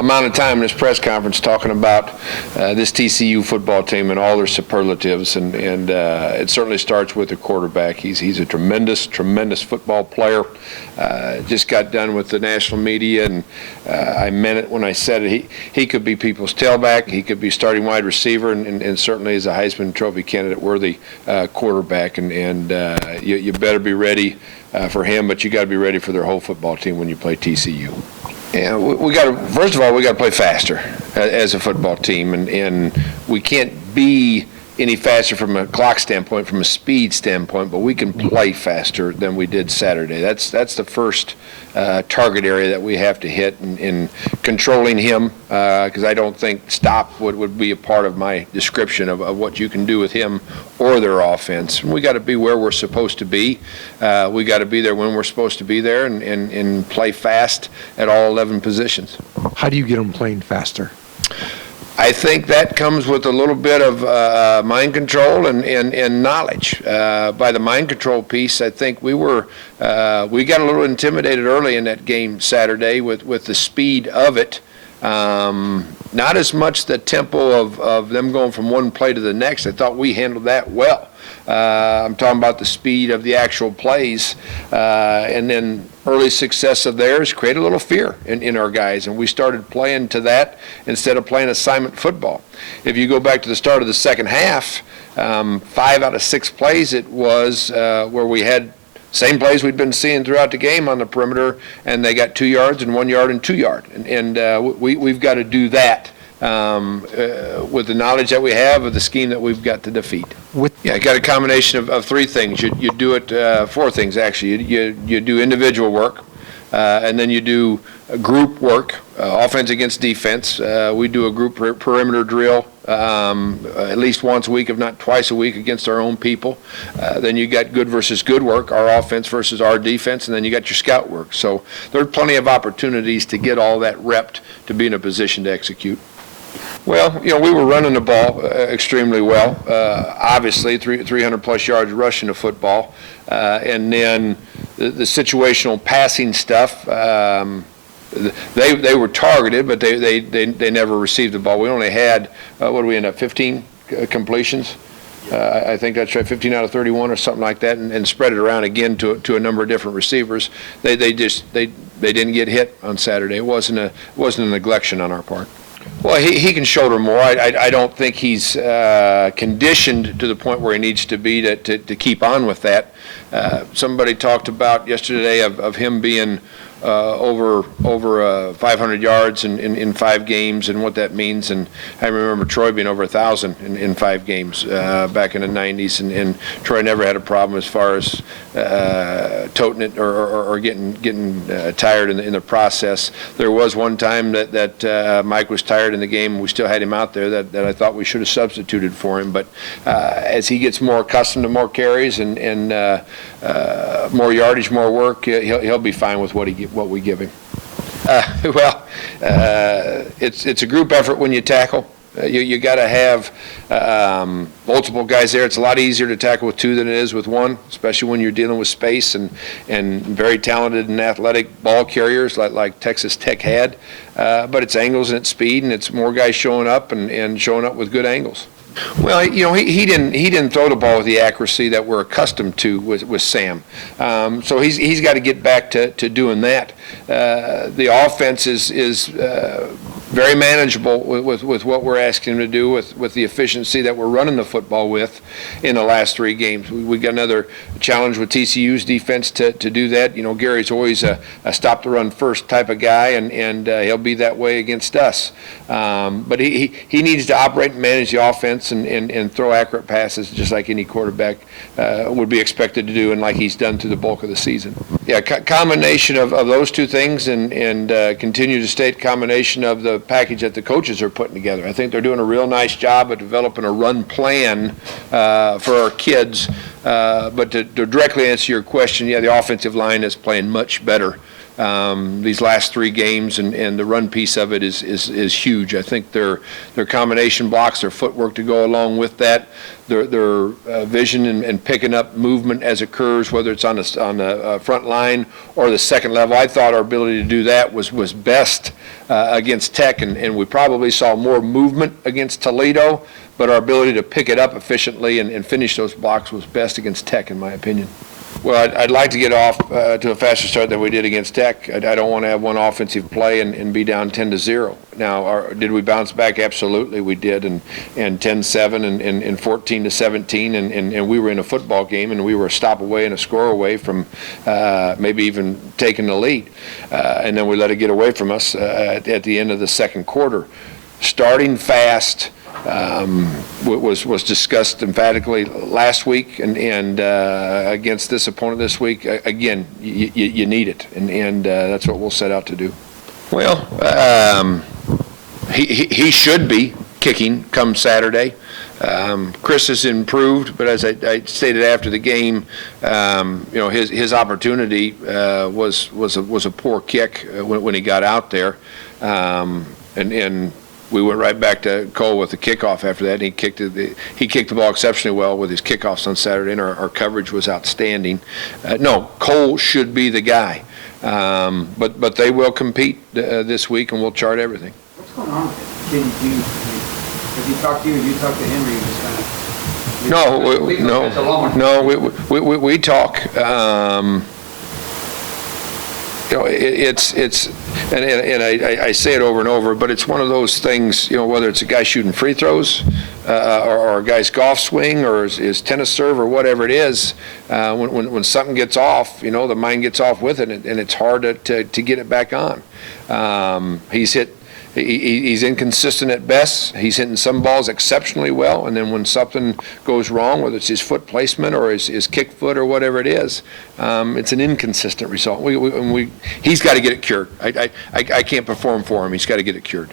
amount of time in this press conference talking about this TCU football team and all their superlatives, and it certainly starts with the quarterback. He's a tremendous football player. Just got done with the national media, and I meant it when I said it. He could be people's tailback. He could be starting wide receiver, and certainly is a Heisman Trophy candidate worthy quarterback. And you better be ready for him, but you got to be ready for their whole football team when you play TCU. And we got to, first of all, we got to play faster as a football team, and we can't be any faster from a clock standpoint, from a speed standpoint, but we can play faster than we did Saturday. That's the first target area that we have to hit in controlling him, because I don't think stop would be a part of my description of what you can do with him or their offense. We got to be where we're supposed to be. We got to be there when we're supposed to be there, and play fast at all 11 positions. How do you get them playing faster? I think that comes with a little bit of mind control and knowledge. By the mind control piece, I think we got a little intimidated early in that game Saturday with the speed of it. Not as much the tempo of them going from one play to the next. I thought we handled that well. I'm talking about the speed of the actual plays, and then early success of theirs created a little fear in our guys, and we started playing to that instead of playing assignment football. If you go back to the start of the second half, 5 out of 6 plays it was where we had same plays we'd been seeing throughout the game on the perimeter, and they got 2 yards and 1 yard and 2 yard, and we've got to do that. With the knowledge that we have of the scheme that we've got to defeat. I got a combination of 3 things. You do it, 4 things actually. You do individual work, and then you do group work, offense against defense. We do a group perimeter drill at least once a week, if not twice a week, against our own people. Then you got good versus good work, our offense versus our defense, and then you got your scout work. So there are plenty of opportunities to get all that repped to be in a position to execute. Well, we were running the ball extremely well. Obviously, 300-plus yards rushing the football. And then the situational passing stuff, they were targeted, but they never received the ball. We only had, what do we end up, 15 completions? I think that's right, 15 out of 31 or something like that, and spread it around again to a number of different receivers. They didn't get hit on Saturday. It wasn't a neglection on our part. Well, he can shoulder more. I don't think he's conditioned to the point where he needs to be to keep on with that. Somebody talked about yesterday of him being over 500 yards in 5 games and what that means. And I remember Troy being over 1,000 in 5 games back in the 90s, and Troy never had a problem as far as toting it or getting tired in the process. There was one time that Mike was tired in the game, and we still had him out there that I thought we should have substituted for him. But as he gets more accustomed to more carries and more yardage, more work, he'll be fine with what we give him. It's a group effort when you tackle. You got to have multiple guys there. It's a lot easier to tackle with 2 than it is with 1, especially when you're dealing with space and very talented and athletic ball carriers like Texas Tech had. But it's angles and it's speed, and it's more guys showing up and showing up with good angles. Well, he didn't throw the ball with the accuracy that we're accustomed to with Sam. So he's got to get back to doing that. The offense is very manageable with what we're asking him to do with the efficiency that we're running the football with in the last 3 games. We got another challenge with TCU's defense to do that. Gary's always a stop the run first type of guy, and he'll be that way against us. But he needs to operate and manage the offense and throw accurate passes just like any quarterback would be expected to do, and like he's done through the bulk of the season. Yeah, combination of those 2 things and continue to state combination of the package that the coaches are putting together. I think they're doing a real nice job of developing a run plan for our kids. But to directly answer your question, the offensive line is playing much better these last 3 games, and the run piece of it is huge. I think their combination blocks, their footwork to go along with that, their vision and picking up movement as it occurs, whether it's on the front line or the second level. I thought our ability to do that was best against Tech, and we probably saw more movement against Toledo, but our ability to pick it up efficiently and finish those blocks was best against Tech, in my opinion. Well, I'd like to get off to a faster start than we did against Tech. I don't want to have one offensive play and be down 10-0. Now, did we bounce back? Absolutely, we did, and 10-7 and 14-17, and we were in a football game, and we were a stop away and a score away from maybe even taking the lead, and then we let it get away from us at the end of the second quarter. Starting fast was discussed emphatically last week, and against this opponent this week. Again, you need it, and that's what we'll set out to do. Well, he should be kicking come Saturday. Chris has improved, but as I stated after the game, his opportunity was a poor kick when he got out there, and we went right back to Cole with the kickoff after that. And he kicked the ball exceptionally well with his kickoffs on Saturday, and our coverage was outstanding. No, Cole should be the guy, but they will compete this week, and we'll chart everything. What's going on with him? Has he talked to you? Have you talked to him, or you just kind of? We talk. I say it over and over, but it's one of those things, whether it's a guy shooting free throws or a guy's golf swing or his tennis serve or whatever it is, when something gets off, the mind gets off with it, and it's hard to get it back on. He's inconsistent at best. He's hitting some balls exceptionally well, and then when something goes wrong, whether it's his foot placement or his kick foot or whatever it is, it's an inconsistent result. He's got to get it cured. I can't perform for him. He's got to get it cured.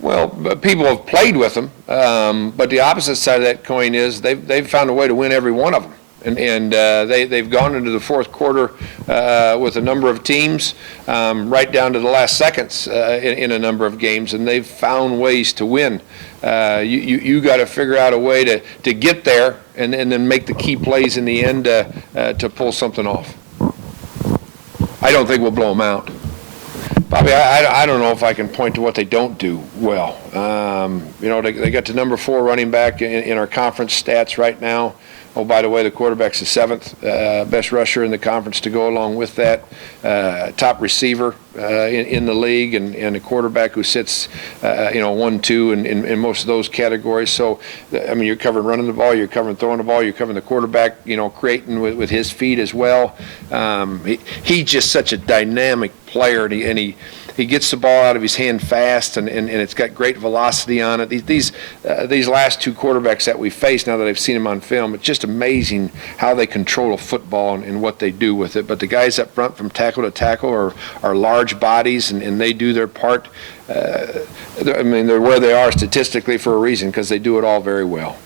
Well, people have played with him, but the opposite side of that coin is they've found a way to win every one of them. And they've gone into the fourth quarter with a number of teams, right down to the last seconds in a number of games, and they've found ways to win. You got to figure out a way to get there and then make the key plays in the end to pull something off. I don't think we'll blow them out. Bobby, I don't know if I can point to what they don't do well. They got the number 4 running back in our conference stats right now. Oh, by the way, the quarterback's the 7th best rusher in the conference to go along with that. Top receiver in the league, and a quarterback who sits, 1-2 in most of those categories. So, you're covering running the ball, you're covering throwing the ball, you're covering the quarterback, creating with his feet as well. He's just such a dynamic player, and he gets the ball out of his hand fast, and it's got great velocity on it. These last 2 quarterbacks that we face, now that I've seen them on film, it's just amazing how they control a football and what they do with it. But the guys up front from tackle to tackle are large bodies, and they do their part. They're where they are statistically for a reason, because they do it all very well.